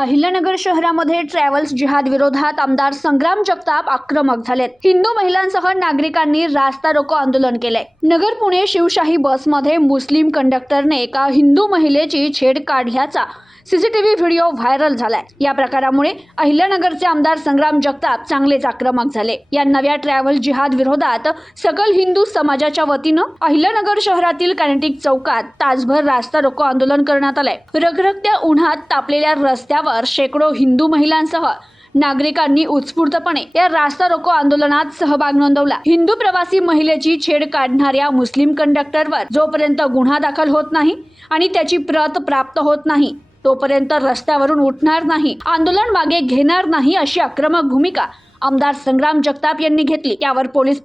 अहिल्यानगर शहरामध्ये ट्रॅव्हल्स जिहाद विरोधात आमदार संग्राम जगताप आक्रमक झालेत। हिंदू महिलांसह नागरिकांनी रास्ता रोको आंदोलन केले। नगर पुणे शिवशाही बसमध्ये मुस्लिम कंडक्टरने एका हिंदू महिलेची छेड काढल्याचा सीसीटीव्ही व्हिडिओ व्हायरल झालाय। या प्रकारामुळे अहिल्यानगरचे आमदार संग्राम जगताप चांगलेच आक्रमक झाले। या नव्या ट्रॅव्हल जिहाद विरोधात सकल हिंदू समाजाच्या वतीनं अहिल्यानगर शहरातील कॅनेटिक चौकात तासभर रास्ता रोको आंदोलन करण्यात आलंय। रखरखत्या उन्हात तापलेल्या रस्त्यावर शेकडो हिंदू महिलांसह नागरिकांनी उत्स्फूर्तपणे या रास्ता रोको आंदोलनात सहभाग नोंदवला। हिंदू प्रवासी महिलेची छेड काढणाऱ्या मुस्लिम कंडक्टरवर जोपर्यंत गुन्हा दाखल होत नाही आणि त्याची प्रत प्राप्त होत नाही तोपर्यंत रस्त्यावरून उठणार नाही, आंदोलन मागे घेणार नाही, अशी आक्रमक भूमिका आमदार संग्राम जगताप यांनी घेतली। त्यामुळे पोलीस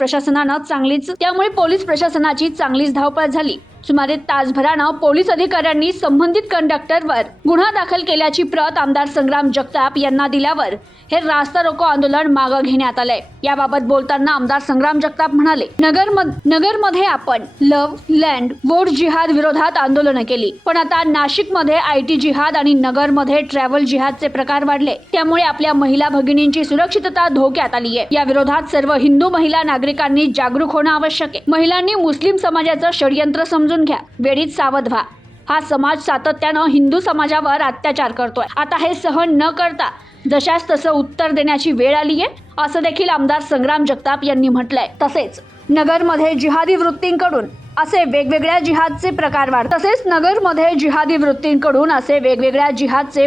प्रशासनाची चांगलीच धावपळ झाली। सुमारे तासभरानं पोलीस अधिकाऱ्यांनी संबंधित कंडक्टरवर गुन्हा दाखल केल्याची प्रत आमदार संग्राम जगताप यांना दिल्यावर हे रास्ता रोको आंदोलन मागे घेण्यात आलंय। याबाबत बोलताना आमदार संग्राम जगताप म्हणाले, नगरमध्ये आपण लव्ह लँड वोट जिहाद विरोधात आंदोलन केली, पण आता नाशिकमध्ये आयटी जिहाद आणि नगरमध्ये ट्रॅव्हल जिहादचे प्रकार वाढले। त्यामुळे आपल्या महिला भगिनींची सुरक्षितता धोक्यात आली आहे। या विरोधात सर्व हिंदू महिला नागरिकांनी जागरूक होणं आवश्यक आहे। महिलांनी मुस्लिम समाजाचं षडयंत्र समजून घ्या, वेळीच सावध व्हा। हा समाज सातत्यानं हिंदू समाजावर अत्याचार करतोय। आता हे सहन न करता जशास तसं उत्तर देण्याची वेळ आली आहे, असं देखील आमदार संग्राम जगताप यांनी म्हटलंय। तसेच नगरमध्ये जिहादी वृत्तींकडून असे वेगवेगळ्या जिहादचे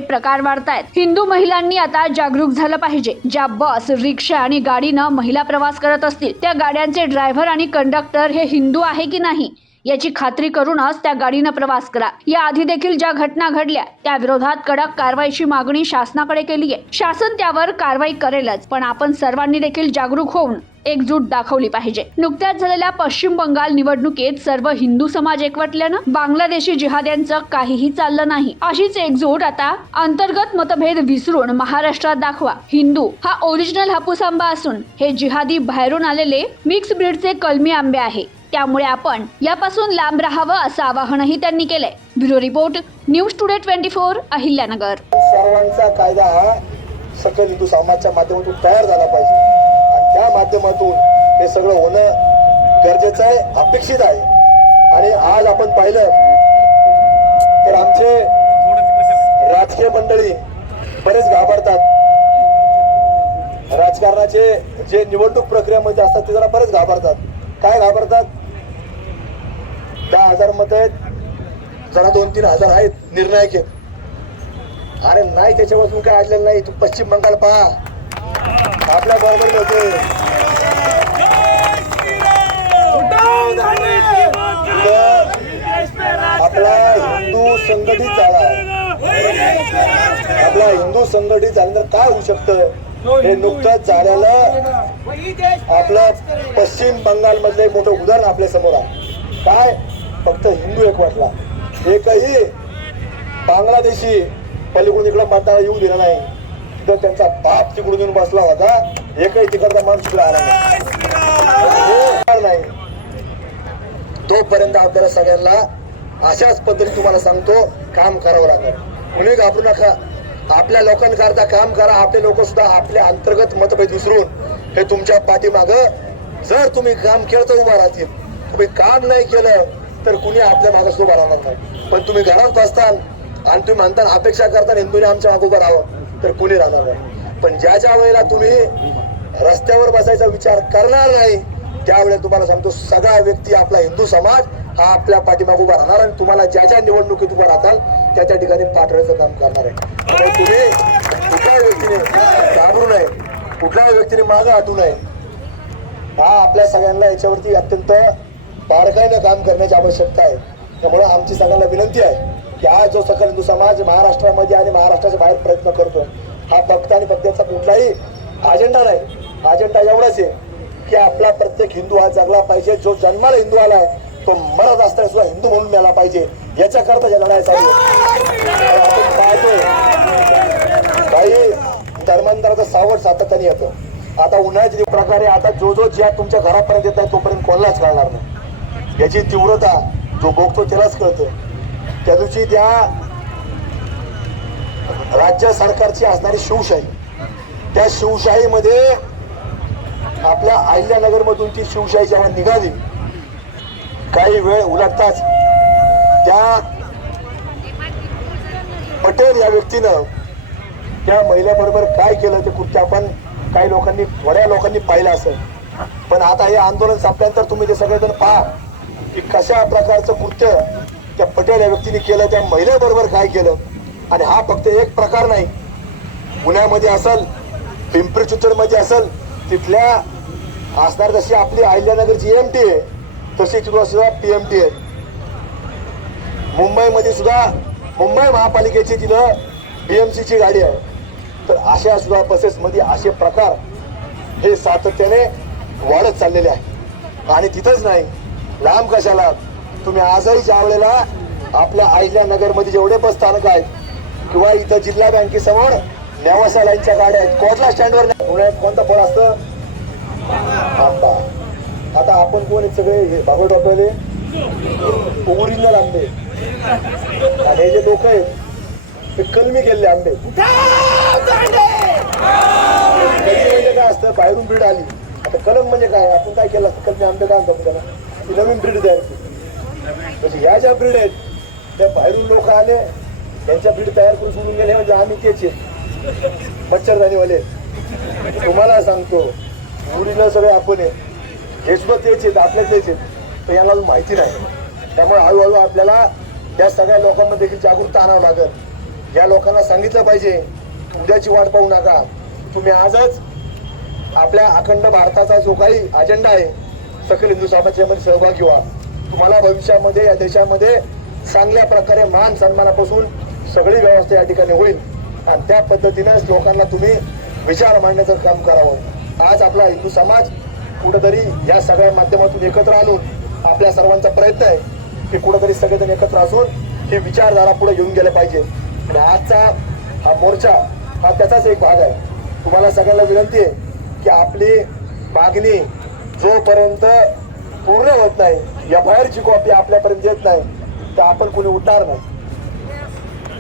प्रकार वाढतायत। हिंदू महिलांनी आता जागरूक झालं पाहिजे। ज्या बस, रिक्षा आणि गाडीनं महिला प्रवास करत असतील त्या गाड्यांचे ड्रायव्हर आणि कंडक्टर हे हिंदू आहे की नाही याची खात्री करूनच त्या गाडीनं प्रवास करा। या आधी देखील ज्या घटना घडल्या त्या विरोधात कडक कारवाईची मागणी शासनाकडे केली आहे। शासन त्यावर कारवाई करेलच, पण आपण सर्वांनी देखील जागरूक होऊन एकजूट दाखवली पाहिजे। नुकत्याच झालेल्या पश्चिम बंगाल निवडणुकीत सर्व हिंदू समाज एकवटल्यानं बांगलादेशी जिहाद्यांचं काहीही चाललं नाही। अशीच एकजूट आता अंतर्गत मतभेद विसरून महाराष्ट्रात दाखवा। हिंदू हा ओरिजिनल हापूस आंबा असून हे जिहादी बाहेरून आलेले मिक्स ब्रीडचे कलमी आंबे आहे। त्यामुळे आपण यापासून लांब राहावं असं आवाहनही त्यांनी केलंय। Bureau report, news today 24, Ahilyanagar. सर्वांचा कायदा हा सकल हिंदू समाजाच्या माध्यमातून तयार झाला पाहिजे आणि त्या माध्यमातून हे सगळं होणं गरजेचं आहे, अपेक्षित आहे। आणि आज आपण पाहिलं तर आमचे राजकीय मंडळी बरेच घाबरतात। राजकारणाचे जे निवडणूक प्रक्रियेमध्ये असतात ते जरा बरेच घाबरतात। काय घाबरतात? 10,000 मत आहेत, जरा 2-3 हजार आहेत निर्णायक आहेत। अरे नाही, त्याच्यापासून काय आलेलं नाही। तू पश्चिम बंगाल पहा, आपल्या बरोबर होते। आपला हिंदू संघटित झाला, आपला हिंदू संघटित झाल्यानंतर काय होऊ शकतं हे नुकतंच झालेलं आपलं पश्चिम बंगाल मधलं एक मोठं उदाहरण आपल्या समोर आहे। काय? फक्त हिंदू एकवटला, एकही बांगलादेशी पलीकडून इकडं मतदार येऊ दिला नाही। तिथं त्यांचा बाप तिकडून येऊन बसला होता, एकही तिकडचा माणूस तिकडे आला नाही। तोपर्यंत आपल्याला सगळ्यांना अशाच पद्धतीने तुम्हाला सांगतो काम करावं लागणार। कुणी घाबरू नका, आपल्या लोकांकरता काम करा। आपले लोक सुद्धा आपल्या अंतर्गत मतभेद विसरून हे तुमच्या पाठीमागं जर तुम्ही काम केलं तर उभा राहतील। तुम्ही काम नाही केलं तर कुणी आपल्या मागे उभा राहणार नाही। पण तुम्ही घरात बसताल आणि तुम्ही म्हणता अपेक्षा करता हिंदूने आमच्या मागे उभं राहावं तर कुणी राहणार नाही। पण ज्या वेळेला तुम्ही रस्त्यावर बसायचा विचार करणार नाही त्यावेळेला तुम्हाला सांगतो सगळा व्यक्ती आपला हिंदू समाज हा आपल्या पाठीमागे उभा राहणार आणि तुम्हाला ज्या निवडणुकीत उभा राहताल त्या ठिकाणी पाठवायचं काम करणार आहे। तुम्ही कुठल्याही व्यक्तीने घाबरू नये, कुठल्याही व्यक्तीने मागे हटू नये। हा आपल्या सगळ्यांना याच्यावरती अत्यंत बारकाईनं काम करण्याची आवश्यकता आहे। त्यामुळे आमची सगळ्यांना विनंती आहे की आज जो सकल हिंदू समाज महाराष्ट्रामध्ये आणि महाराष्ट्राच्या बाहेर प्रयत्न करतो हा फक्त आणि फक्त याचा कुठलाही अजेंडा नाही। अजेंडा एवढाच आहे की आपला प्रत्येक हिंदू हा जगला पाहिजे। जो जन्माला हिंदू आलाय तो मरत असताना सुद्धा हिंदू म्हणून मिळाला पाहिजे, याच्याकरता ज्या लढाई चालू आहे। आपण पाहतोय काही धर्मांतराचं सावट सातत्याने येतं। आता उन्हाळ्याच्या प्रकारे आता जो ज्या तुमच्या घरापर्यंत येत आहे तोपर्यंत कोणालाच कळणार नाही। याची तीव्रता जो भोगतो त्यालाच कळतं। त्या दिवशी त्या राज्य सरकारची असणारी शिवशाही, त्या शिवशाहीमध्ये आपल्या अहिल्यानगर मधून ती शिवशाही जेव्हा निघाली, काही वेळ उलटताच त्या पटेल या व्यक्तीनं त्या महिलेबरोबर काय केलं ते कृत्य आपण काही लोकांनी, थोड्या लोकांनी पाहिलं असेल. पण आता हे आंदोलन संपल्यानंतर तुम्ही ते सगळेजण पहा की कशा प्रकारचं कृत्य त्या पटेल या व्यक्तीने केलं, त्या महिलेबरोबर काय केलं. आणि हा फक्त एक प्रकार नाही, पुण्यामध्ये असेल, पिंपरी चिंचवडमध्ये असेल, तिथल्या असणार जशी आपली अहिल्यानगर GMT आहे तशी सुद्धा PMT आहे. मुंबईमध्ये सुद्धा मुंबई महापालिकेची तिथं BMC ची गाडी आहे. तर अशा सुद्धा बसेसमध्ये असे प्रकार हे सातत्याने वाढत चाललेले आहे. आणि तिथंच नाही, लांब कशाला, तुम्ही आजही ज्या वेळेला आपल्या अहिल्यानगर मध्ये जेवढे बस स्थानक आहेत किंवा इथं जिल्हा बँकेसमोर नेवासा लाईनच्या गाड्या आहेत, कोटला स्टँडवर पुण्यात कोणतं फळ असतं? आंबा. आता आपण कोण आहेत सगळे? हे बाबा बाबाले ओरिजिनल आंबे. आणि हे जे लोक आहेत ते कलमी केलेले आंबे. कलमी म्हणजे काय असतं? बाहेरून ब्रीड आली. आता कलम म्हणजे काय? आपण काय केलं असतं? कलमी आंबे काय म्हणतात त्याला? ती नवीन ब्रीड तयार केली. म्हणजे ह्या ज्या ब्रीड आहेत त्या बाहेरून लोक आले, त्यांच्या ब्रीड तयार करून सोडून गेले. म्हणजे आम्ही तेच आहेत मच्छरदानीवाले. तुम्हाला सांगतो, ओरिजिनल सगळे आपण आहे, हे सुद्धा तेच आहेत, आपल्या तेच आहेत. तर यांना अजून माहिती नाही. त्यामुळे हळूहळू आपल्याला या सगळ्या लोकांना देखील जागरूकता आणावं लागेल. या लोकांना सांगितलं पाहिजे, उद्याची वाट पाहू नका. तुम्ही आजच आपल्या अखंड भारताचा जो काही अजेंडा आहे सकल हिंदू समाजामध्ये सहभागी व्हा. तुम्हाला भविष्यामध्ये या देशामध्ये चांगल्या प्रकारे मान सन्मानापासून सगळी व्यवस्था या ठिकाणी होईल. आणि त्या पद्धतीनेच लोकांना तुम्ही विचार मांडण्याचं काम करावं. आज आपला हिंदू समाज कुठेतरी या सगळ्या माध्यमातून एकत्र आणून आपल्या सर्वांचा प्रयत्न आहे की कुठेतरी सगळेजण एकत्र असून ही विचारधारा पुढे घेऊन गेले पाहिजे. आणि आजचा हा मोर्चा हा त्याचाच एक भाग आहे. तुम्हाला सगळ्यांना विनंती आहे की आपली मागणी जोपर्यंत पूर्ण होत नाही, FIR ची कॉपी आपल्यापर्यंत येत नाही, तर आपण कोणी उठणार नाही.